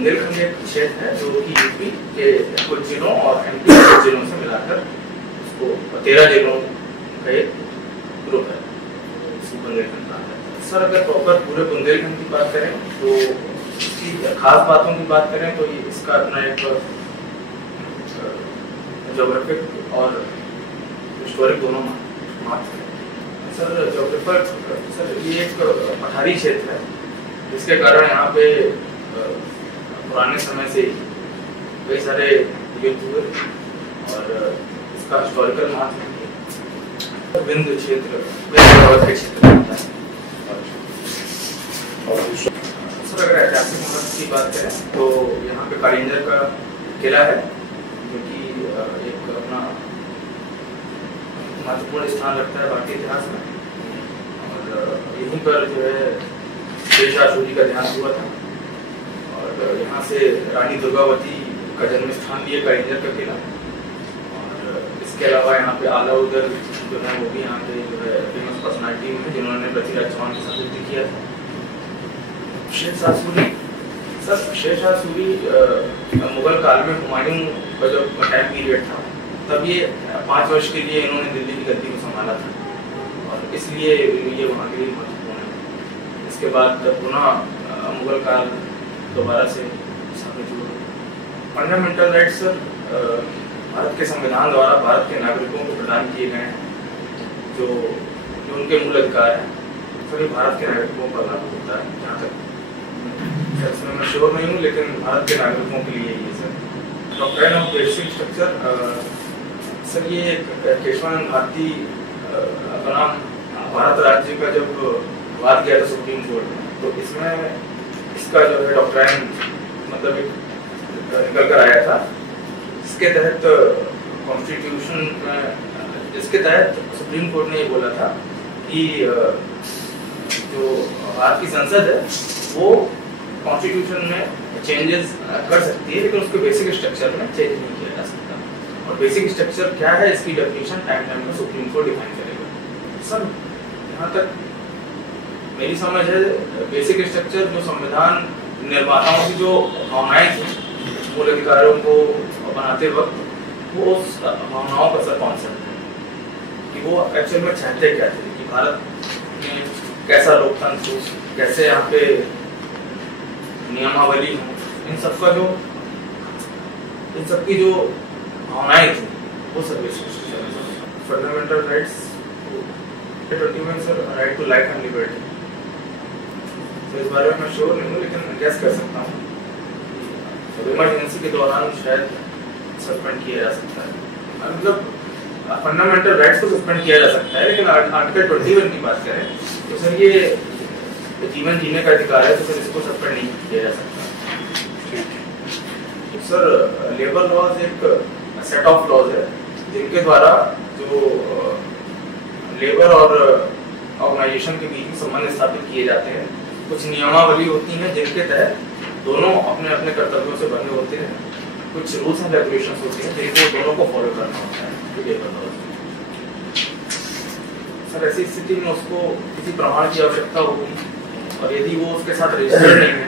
बुंदेलखंड एक क्षेत्र है जो कि यूपी के कुछ जिलों और एमपी के कुछ जिलों से मिलाकर उसको 13 जिलों का एक ग्रुप है, इसको बुंदेलखंड कहा जाता है। सर अगर प्रॉपर पूरे बुंदेलखंड की बात करें तो इसकी खास बातों की बात करें तो इसका अपना एक ज्योग्राफिक और हिस्टोरिक दोनों महत्व है। सर ज्योग्राफर सर ये एक पठारी क्षेत्र है जिसके कारण यहाँ पे पुराने समय से कई सारे युद्ध हुए और इसका हिस्टोरिकल महत्व है। विंध्य क्षेत्र सर अगर ऐतिहासिक महत्व की बात करें तो यहाँ पे कालिंजर का किला है जो कि एक अपना महत्वपूर्ण स्थान रखता है भारतीय इतिहास में, और यहीं पर जो है शेषासुरी का ध्यान हुआ था और यहाँ से रानी दुर्गावती का जन्म स्थान भी है कालिंजर का किला। और इसके अलावा यहाँ पे आलाउदर जो है वो भी यहाँ पे जो है फेमस पर्सनालिटी में जिन्होंने पृथ्वीराज चौहान के साथ युद्ध किया था। शेषासुरी सर शेषासुरी मुगल काल में हुमायूं का जो टाइम पीरियड था तब ये 5 वर्ष के लिए इन्होंने दिल्ली की गद्दी को संभाला था और इसलिए ये वहाँ के लिए महत्वपूर्ण है। इसके बाद पुनः मुगल काल दोबारा से स्थापित हुआ। फंडामेंटल राइट्स सर भारत के संविधान द्वारा भारत के नागरिकों को प्रदान किए गए हैं जो उनके मूल अधिकार हैं। सर ये भारत के नागरिकों का लागू होता है, जहाँ तक इसमें मैं श्योर नहीं हूँ लेकिन भारत के नागरिकों के लिए ये sir doctrine of basic structure sir ये एक केशवानंद भारती बनाम भारत राज्य का जब बात किया था सुप्रीम कोर्ट में तो इसमें इसका जो है डॉक्ट्राइन मतलब एक निकल कर आया था। इसके तहत कॉन्स्टिट्यूशन में इसके तहत सुप्रीम कोर्ट ने ये बोला था कि जो भारत की संसद है वो कॉन्स्टिट्यूशन में चेंजेस कर सकती है लेकिन उसके बेसिक स्ट्रक्चर में चेंज नहीं किया जा सकता। और बेसिक स्ट्रक्चर क्या है इसकी डेफिनेशन टाइम में सुप्रीम कोर्ट डिफाइन करेगा। सर यहाँ तक मेरी समझ है बेसिक स्ट्रक्चर जो संविधान निर्माताओं की जो भावनाएं थी मूल अधिकारों को बनाते वक्त वो उस भावनाओं का सर कॉन्सेप्ट है कि वो एक्चुअल में चाहते क्या थे कि भारत में कैसा लोकतंत्र हो, कैसे यहाँ पे नियमावली हो, इन सबकी जो भावनाएं थी वो सब fundamental rights 21 sir right to life and liberty. तो इस बारे में मैं श्योर नहीं हूँ लेकिन गैस कर सकता हूँ इमरजेंसी के दौरान शायद सस्पेंड किया जा सकता है। मतलब फंडामेंटल राइट्स को सस्पेंड किया जा सकता है लेकिन आर्टिकल 21 की बात करें तो सर ये जीवन जीने का अधिकार है तो फिर इसको सस्पेंड नहीं किया जा सकता। सर लेबर लॉज एक सेट ऑफ लॉज है जिनके द्वारा जो लेबर और ऑर्गेनाइजेशन के बीच में संबंध स्थापित किए जाते हैं। कुछ नियमावली होती हैं जिनके तहत दोनों अपने अपने कर्तव्यों से बंधे होते हैं। कुछ रूल्स एंड रेगुलेशंस होते हैं जिनको दोनों को फॉलो करना होता है लेबर लॉज। सर ऐसी स्थिति में उसको किसी प्रमाण की आवश्यकता होगी और यदि वो उसके साथ रजिस्टर्ड नहीं है,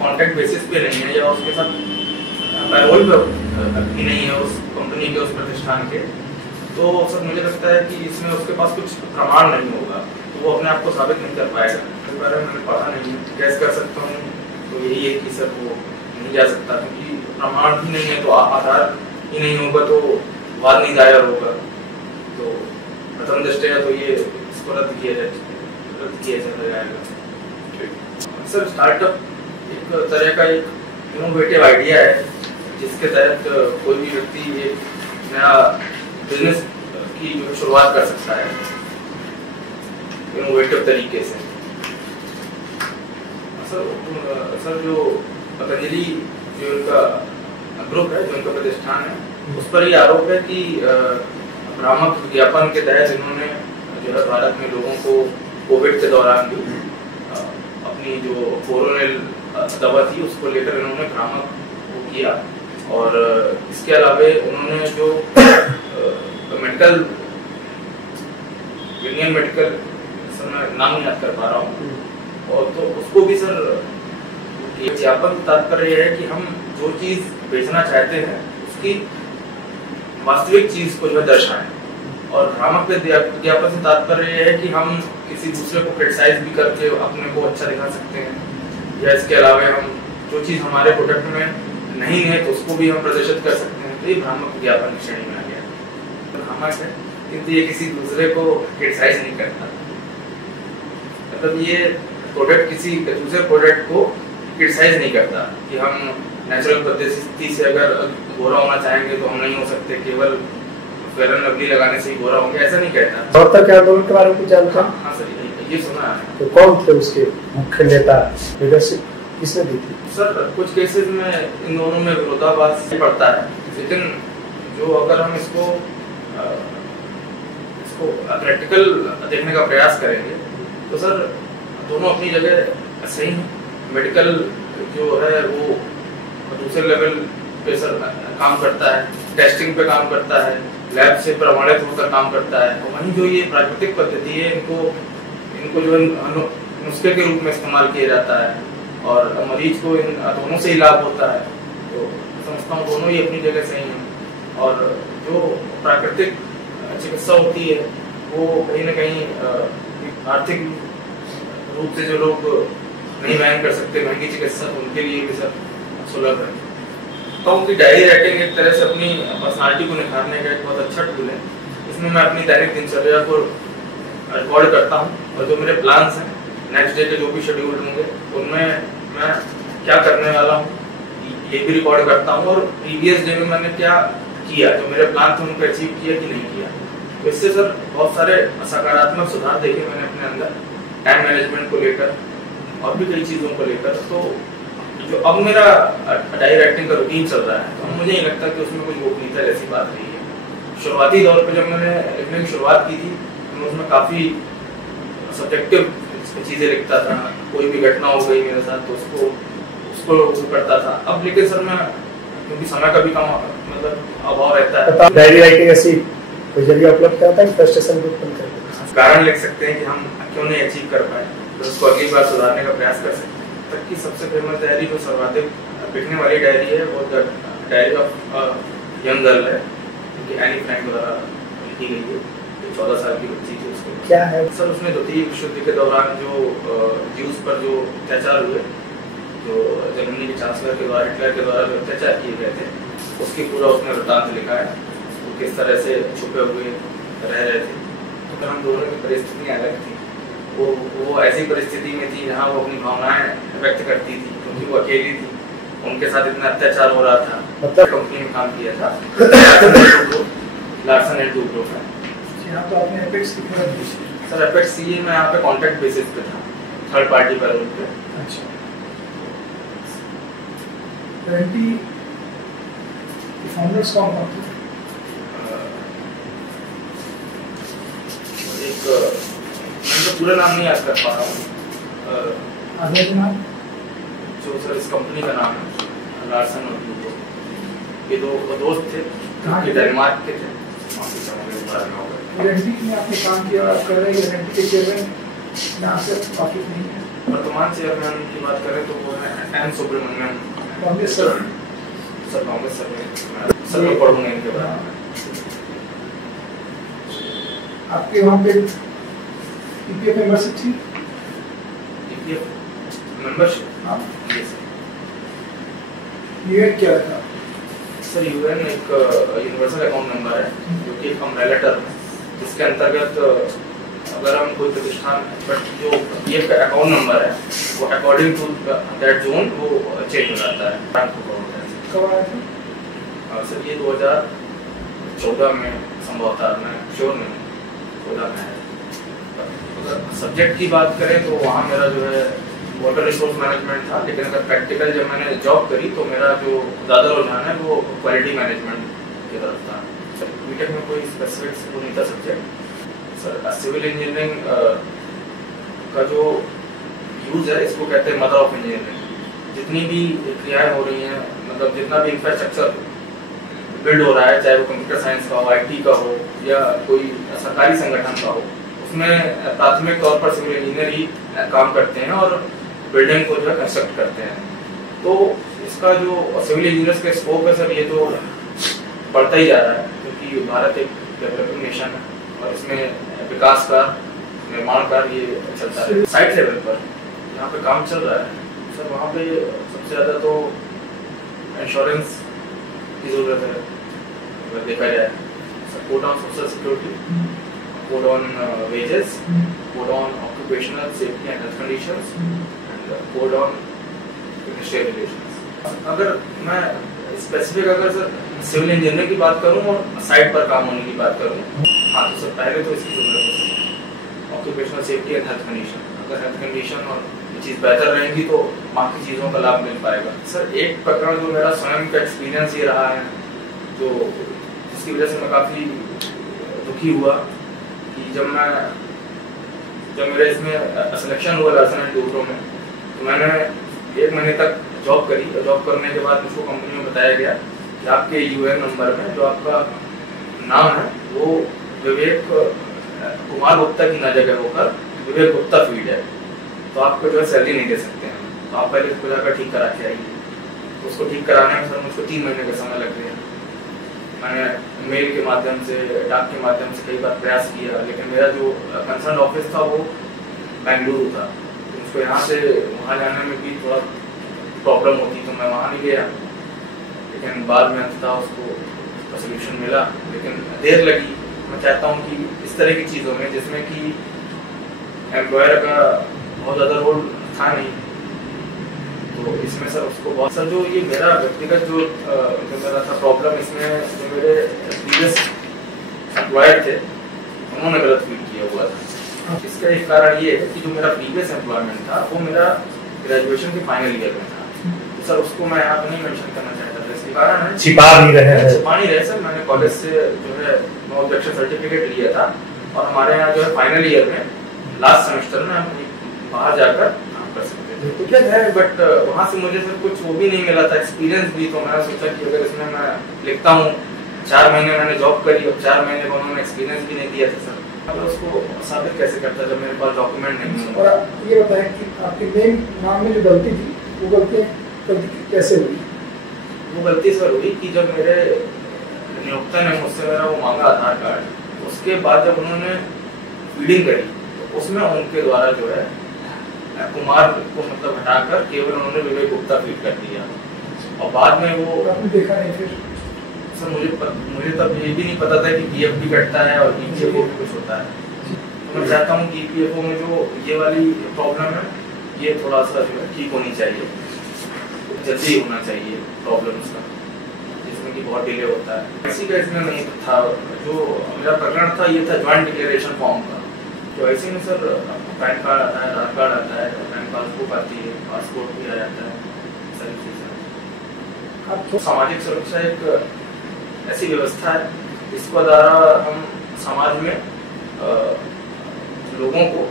कॉन्ट्रैक्ट बेसिस पे नहीं है या उसके साथ पैरोल भी नहीं है उस कंपनी के उस प्रतिष्ठान के, तो सर मुझे लगता है कि इसमें उसके पास कुछ प्रमाण नहीं होगा तो वो अपने आप को साबित नहीं कर पाएगा। इस बारे में मैंने पता नहीं है, गैस कर सकता हूँ तो यही है कि सर वो नहीं जा सकता क्योंकि प्रमाण भी नहीं है तो आधार ही नहीं होगा तो वाद नहीं दायर होगा तो प्रथम दृष्टया तो ये इसको रद्द किया जाएगा। सर स्टार्टअप एक तरह का एक इनोवेटिव आइडिया है जिसके तहत कोई भी व्यक्ति एक नया बिजनेस की शुरुआत कर सकता है इनोवेटिव तरीके से। सर जो पतंजलि जो उनका ग्रुप है जो उनका प्रतिष्ठान है उस पर ये आरोप है कि भ्रामक विज्ञापन के तहत इन्होंने जो है भारत में लोगों को कोविड के दौरान भी अपनी जो कोरोनल दवा थी उसको लेकर इन्होंने भ्रामक वो किया। और इसके अलावा उन्होंने जो मेडिकल यूनियन मेडिकल सर मैं नाम नहीं याद कर पा रहा हूँ और तो उसको भी सर ये विज्ञापन का तात्पर्य है कि हम जो चीज बेचना चाहते हैं उसकी वास्तविक चीज को जो दर्शाएं, और भ्रामक विज्ञापन से तात्पर्य है कि हम किसी दूसरे को क्रिटिसाइज भी करके अपने को अच्छा दिखा सकते हैं, या इसके अलावा हम जो चीज हमारे प्रोडक्ट में नहीं है तो उसको भी हम प्रदर्शित कर सकते हैं। तो ये भ्रामक विज्ञापन की श्रेणी में आ गया। तो भ्रामक है किंतु ये किसी दूसरे को क्रिटिसाइज नहीं करता, मतलब ये प्रोडक्ट किसी दूसरे प्रोडक्ट को क्रिटिसाइज नहीं करता कि हम नेचुरल पद्धति से अगर गोरा होना चाहेंगे तो हम नहीं हो सकते, केवल फेयर एंड लवली लगाने से ही गोरा होंगे, ऐसा नहीं कहता। और तक आंदोलन के बारे में कुछ जानते हैं? हाँ सर, ये सुना है। तो कौन थे उसके मुख्य नेता, लीडरशिप किसने दी थी? सर कुछ केसेस में इन दोनों में विरोधाभास पड़ता है, लेकिन जो अगर हम इसको प्रैक्टिकल देखने का प्रयास करेंगे तो सर दोनों अपनी जगह सही हैं। मेडिकल जो है वो दूसरे लेवल पे सर काम करता है, टेस्टिंग पे काम करता है, लैब से प्रमाणित होकर काम करता है। तो वहीं जो ये प्राकृतिक पद्धति है इनको जो नुस्खे के रूप में इस्तेमाल किया जाता है और मरीज को इन दोनों से ही लाभ होता है। तो समझता हूँ दोनों ही अपनी जगह सही हैं, और जो प्राकृतिक चिकित्सा होती है वो कहीं ना कहीं आर्थिक रूप से जो लोग नहीं वहन कर सकते महंगी चिकित्सा, तो उनके लिए भी सब सुलभ है। तो उनकी डायरी राइटिंग एक तरह से अपनी पर्सनालिटी को निखारने का एक बहुत अच्छा टूल है। इसमें मैं अपनी दैनिक दिनचर्या को रिकॉर्ड करता हूँ, और जो मेरे प्लान्स हैं नेक्स्ट डे के जो भी शेड्यूल होंगे उनमें मैं क्या करने वाला हूँ ये भी रिकॉर्ड करता हूँ, और प्रीवियस डे में मैंने क्या किया, जो मेरे प्लान थे उनको अचीव किया कि नहीं किया। तो इससे सर बहुत सारे सकारात्मक सुधार देखे मैंने अपने अंदर, टाइम मैनेजमेंट को लेकर और भी कई चीज़ों को लेकर। तो जो अब मेरा डायरी राइटिंग का रूटीन चल रहा है, तो मुझे नहीं लगता कि उसमें कोई गोपनीयता जैसी बात नहीं है। शुरुआती दौर पर जब मैंने लिखने की शुरुआत की थी तो मैं उसमें काफ़ी सब्जेक्टिव चीज़ें लिखता था, कोई भी घटना हो गई मेरे साथ तो उसको करता था। अब लेकिन सर मैं क्योंकि समय का भी कम मतलब अभाव रहता है, डायरी राइटिंग ऐसी कोई जरिया उपलब्ध कराता है फ्रस्ट्रेशन को कम करने कारण लिख सकते हैं कि हम क्यों नहीं अचीव कर पाए, तो उसको अगली बार सुधारने का प्रयास कर सकते हैं। तक की सबसे फेमस डायरी जो सर्वाधिक बिकने वाली डायरी है वो डायरी ऑफ यंग गर्ल है, क्योंकि एनी फ्रैंक द्वारा लिखी गई है। 14 साल की बच्ची थी उसको। क्या है सर उसमें द्वितीय विश्व युद्ध के दौरान जो ज्यूज पर जो अत्याचार हुए, जो जर्मनी के चांसलर के द्वारा हिटलर के द्वारा जो अत्याचार किए गए थे, उसकी पूरा उसने वृत्तांत लिखा है, वो किस तरह से छुपे हुए रह रहे थे। तो हम दोनों की परिस्थितियाँ अलग थी। वो ऐसी परिस्थिति में थी जहाँ वो अपनी भावनाएं व्यक्त करती थी, क्योंकि वो अकेली थी, उनके साथ इतना अत्याचार हो रहा था। मतलब कंपनी में काम किया था लार्सन एंड टूब्रो में। तो आपने एपेक्स कितने सर एपेक्स ये मैं यहाँ पे कॉन्ट्रैक्ट बेसिस पे था, थर्ड पार्टी पर पे। अच्छा, फाउंडर्स कौन थे? एक मैं तो पूरा नाम नहीं याद कर पा रहा हूँ, आगे के नाम जो सर इस कंपनी का नाम है लार्सन और टूब्रो। ये दो दोस्त थे, कहाँ के? डेनमार्क के थे। गारंटी में आपने काम किया और आप कर रहे हैं गारंटी के चेयरमैन यहाँ से वाकिफ नहीं है? वर्तमान चेयरमैन की बात करें तो वो है N Subramaniam. Congress sir Congress sir में पढ़ूंगा इनके बारे में। आपके वहाँ पे ईपीएफ मेंबरशिप थी? EPF membership? हाँ। ये क्या था? सर यूएन एक यूनिवर्सल अकाउंट नंबर है, जो कि एक अम्ब्रेला टर्म है, जिसके अंतर्गत अगर हम कोई प्रतिष्ठान, बट जो ये अकाउंट नंबर है वो अकॉर्डिंग टू दैट जोन वो चेंज हो जाता है। कब आया था? सर ये 2014 में संभवतः, मैं श्योर नहीं, 14 में है। अगर सब्जेक्ट की बात करें तो वहाँ मेरा जो है वाटर रिसोर्स मैनेजमेंट था, लेकिन अगर प्रैक्टिकल जब मैंने जॉब करी तो मेरा जो ज़्यादा रुझान है वो क्वालिटी मैनेजमेंट की तरफ था। बीटेक में कोई स्पेसिफिक वो नहीं था सब्जेक्ट। सर सिविल इंजीनियरिंग का जो यूज़ है इसको कहते हैं मदर ऑफ इंजीनियरिंग। जितनी भी क्रियाएँ हो रही हैं, मतलब जितना भी इंफ्रास्ट्रक्चर बिल्ड हो रहा है, चाहे वो कंप्यूटर साइंस का हो, IT का हो या कोई सरकारी संगठन का हो, उसमें प्राथमिक तौर पर सिविल इंजीनियर ही काम करते हैं और बिल्डिंग को जो है कंस्ट्रक्ट करते हैं। तो इसका जो सिविल इंजीनियर्स का स्कोप है सर, ये तो बढ़ता ही जा रहा है, क्योंकि भारत एक डेवलपिंग नेशन है और इसमें विकास का, निर्माण कार्य ये चलता है। साइट लेवल पर यहाँ पे काम चल रहा है सर, वहाँ पे सबसे ज़्यादा तो इंश्योरेंस की ज़रूरत है अगर देखा जाए। Code on social security, code on wages, code on occupational safety and health conditions and code on industrial relations. अगर मैं स्पेसिफिक अगर सर सिविल इंजीनियरिंग की बात करूँ और साइट पर काम होने की बात करूँ, हाँ तो सर पहले तो इसकी ज़रूरत है sir occupational safety and health condition. अगर हेल्थ कंडीशन और ये चीज़ बेहतर रहेगी तो बाकी चीज़ों का लाभ मिल पाएगा। सर एक प्रकरण जो मेरा स्वयं का एक्सपीरियंस ये रहा है, जो जिसकी वजह से मैं काफ़ी दुखी हुआ कि जब मेरा इसमें सिलेक्शन हुआ लार्सन एंड टूब्रो में, तो मैंने 1 महीने तक जॉब करी और जॉब करने के बाद मुझको कंपनी में बताया गया कि आपके यूएन नंबर में जो आपका नाम है वो विवेक कुमार गुप्ता की न जगह होकर विवेक गुप्ता फीड है, तो आपको जो है सैलरी नहीं दे सकते हैं, तो आप पहले उसको जाकर ठीक करा के आइए। तो उसको ठीक कराने में सर मुझको 3 महीने का समय लग गया। मैंने मेल के माध्यम से, डाक के माध्यम से कई बार प्रयास किया, लेकिन मेरा जो कंसर्न ऑफिस था वो बेंगलुरु था, तो मुझको यहाँ से वहाँ जाने में भी थोड़ा प्रॉब्लम होती, तो मैं वहाँ नहीं गया। लेकिन बाद में अंततः उसको सोल्यूशन मिला, लेकिन देर लगी। मैं चाहता हूँ कि इस तरह की चीज़ों में जिसमें कि एम्प्लॉयर का बहुत ज़्यादा रोल था नहीं, तो इसमें सर उसको बहुत सर जो ये मेरा व्यक्तिगत जो मेरा था प्रॉब्लम, इसमें जो मेरे प्रीवियस एम्प्लॉयर थे उन्होंने गलत फील किया हुआ था। इसका एक कारण ये है कि जो मेरा प्रीवियस एम्प्लॉयमेंट था वो मेरा ग्रेजुएशन के फाइनल ईयर में था, तो सर उसको मैं यहाँ पे नहीं मेंशन करना चाहता था। इसके कारण है छिपा नहीं रहे सर। मैंने कॉलेज से जो है नो ऑब्जेक्शन सर्टिफिकेट लिया था और हमारे यहाँ जो है फाइनल ईयर में लास्ट सेमेस्टर में हम बाहर जाकर काम कर सकते थे, बट वहाँ से मुझे सर कुछ वो भी नहीं मिला था, एक्सपीरियंस भी। तो मैंने सोचा कि अगर इसमें मैं लिखता हूँ 4 महीने मैंने जॉब करी और 4 महीने में उन्होंने एक्सपीरियंस भी नहीं दिया था सर, मैं उसको साबित कैसे करता जब मेरे पास डॉक्यूमेंट नहीं है। और ये बताएं कि आपके मेन नाम में जो गलती थी वो गलती कैसे हुई? वो गलती सर हुई कि जब मेरे नियोक्ता ने मुझसे मेरा वो मांगा आधार कार्ड, उसके बाद जब उन्होंने फीडिंग करी तो उसमें उनके द्वारा जो है कुमार को मतलब हटाकर केवल उन्होंने विवेक गुप्ता फीड कर दिया, और बाद में वो आपने देखा नहीं फिर? सर मुझे तब ये भी नहीं पता था कि पीएफ भी कटता है और ईपीएफओ भी कुछ होता है। तो मैं चाहता हूँ कि ईपीएफओ में जो ये वाली प्रॉब्लम है ये थोड़ा सा जो है ठीक होनी चाहिए, जल्दी होना चाहिए प्रॉब्लम उसका, जिसमें कि बहुत डिले होता है। इसी का इसमें नहीं था। जो मेरा प्रकरण था ये था ज्वाइंट डिक्लेरेशन फॉर्म का। तो ऐसे में सर पैन कार्ड आता है, आधार कार्ड आता है, बैंक पासबुक आती है, पासपोर्ट भी आ जाता है, सारी चीज़ें। तो सामाजिक सुरक्षा एक ऐसी व्यवस्था है जिसके द्वारा हम समाज में लोगों को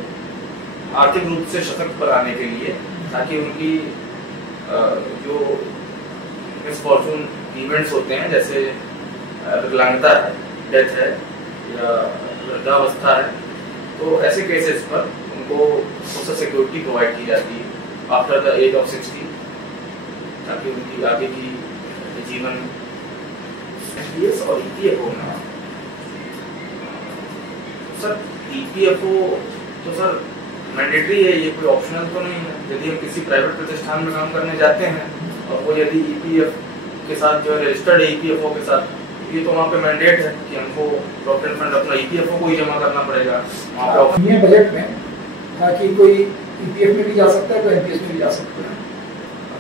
आर्थिक रूप से सशक्त बनाने के लिए, ताकि उनकी जो मिसफॉर्चून इवेंट्स होते हैं जैसे विकलांगता है, डेथ है या वृद्धावस्था है, तो ऐसे केसेस पर उनको सोशल सिक्योरिटी प्रोवाइड की जाती है आफ्टर द एज ऑफ 60, ताकि उनकी आगे की जीवन एनपीएस और ईपीएफओ में। सर ईपीएफओ तो सर मैंडेटरी है, ये कोई ऑप्शनल तो नहीं है। यदि हम किसी प्राइवेट प्रतिष्ठान में काम करने जाते हैं और वो यदि ईपीएफ के साथ जो है रजिस्टर्ड है ईपीएफओ के साथ, ये तो वहाँ पे मैंडेट है कि हमको प्रॉविडेंट फंड अपना ईपीएफओ को ही जमा करना पड़ेगा वहाँ पे। ये बजट में ताकि कोई ईपीएफ में भी जा सकता है, कोई एनपीएस में भी जा सकता है।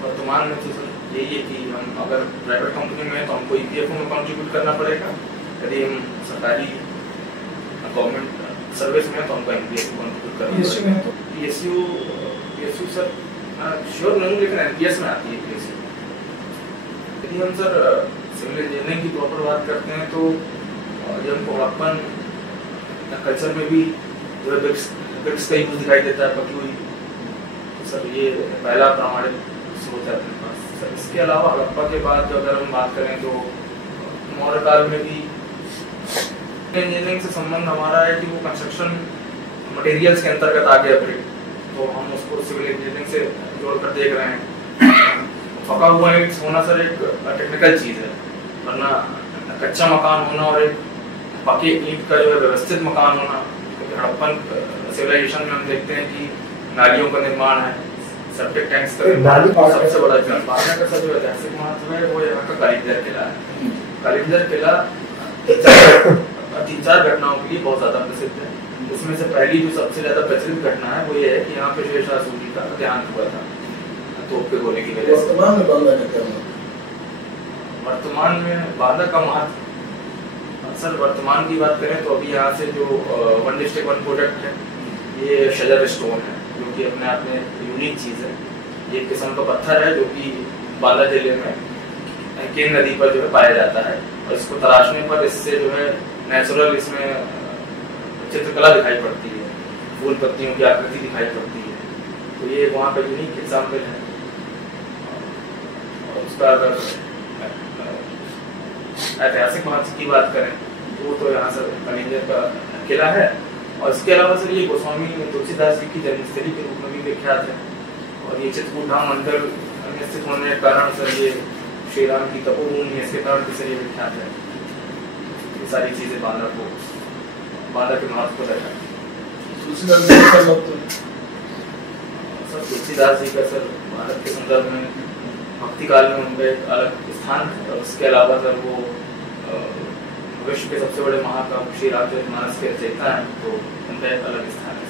वर्तमान में तो सर यही है कि हम अगर प्राइवेट कंपनी में है तो हमको ईपीएफओ में कॉन्ट्रीब्यूट करना पड़ेगा, यदि हम सरकारी गवर्नमेंट सर्विस में तो हमको एनपीएस में कॉन्ट्रीब्यूट करना पड़ेगा। पीएसयू सर श्योर नहीं, लेकिन एनपीएस में आती है पीएसयू। यदि हम सर सिविल इंजीनियरिंग की प्रॉपर बात करते हैं तो जब हमको अपन कल्चर में भी जो है ब्रिक्स का यूज दिखाई देता है, पकी हुई, तो सर ये पहला प्रमाणित स्रोत है अपने पास। सर इसके अलावा हड़प्पा के बाद जो अगर हम बात करें तो मौर्य काल में भी इंजीनियरिंग से संबंध हमारा है कि वो कंस्ट्रक्शन मटेरियल्स के अंतर्गत आ गया ब्रिक, तो हम उसको सिविल इंजीनियरिंग से जोड़कर देख रहे हैं। पका हुआ ईंट होना सर एक टेक्निकल चीज है, वरना कच्चा मकान होना और एक पके ईंट का जो है व्यवस्थित मकान होना, क्योंकि हड़प्पन सिविलाइजेशन में हम देखते हैं कि नालियों का निर्माण है, सेप्टिक टैंक्स का निर्माण, सबसे बड़ा बांदा का जो ऐतिहासिक महत्व है वो यहाँ का कालीबंजर किला है। कालीबंजर किला 3-4 घटनाओं के लिए बहुत ज्यादा प्रसिद्ध है। उसमें से पहली जो सबसे ज्यादा प्रचलित घटना है वो ये है कि यहाँ पे शेरशाह सूरी का देहांत हुआ था तोप के गोले की वजह से। वर्तमान में बांदा का क्या वर्तमान में बांदा का महत्व सर, वर्तमान की बात करें तो अभी यहाँ से जो 1 डिस्ट्रिक्ट 1 प्रोजेक्ट है, ये शजर स्टोन है जो कि अपने आप में यूनिक चीज है। ये एक किस्म का पत्थर है जो कि बांदा जिले में केन नदी पर जो है पाया जाता है, और इसको तराशने पर इससे जो है नेचुरल इसमें चित्रकला दिखाई पड़ती है, फूल पत्तियों की आकृति दिखाई पड़ती है, तो ये वहाँ का यूनिक एग्जाम्पल है। और उसका अगर ऐतिहासिक महत्व की बात करें तो यहाँ सर कालीबंजर का किला है, और इसके अलावा सर ये गोस्वामी तुलसीदास जी की जन्मस्थली के रूप में भी विख्यात है, और ये चित्रकूट धाम मंदिर में स्थित होने के कारण सर ये श्री राम की तपोभूमि है, इसके कारण सर ये विख्यात है। ये सारी चीजें बांदा के महत्व को दर्शाती हैं। सर तुलसीदास जी का सर भारत के संदर्भ में भक्ति काल में उनका एक अलग स्थान है, और उसके अलावा सर वो विश्व के सबसे बड़े महाकाव्य श्री रामचरितमानस के रचयिता हैं, तो उनका एक अलग स्थान है।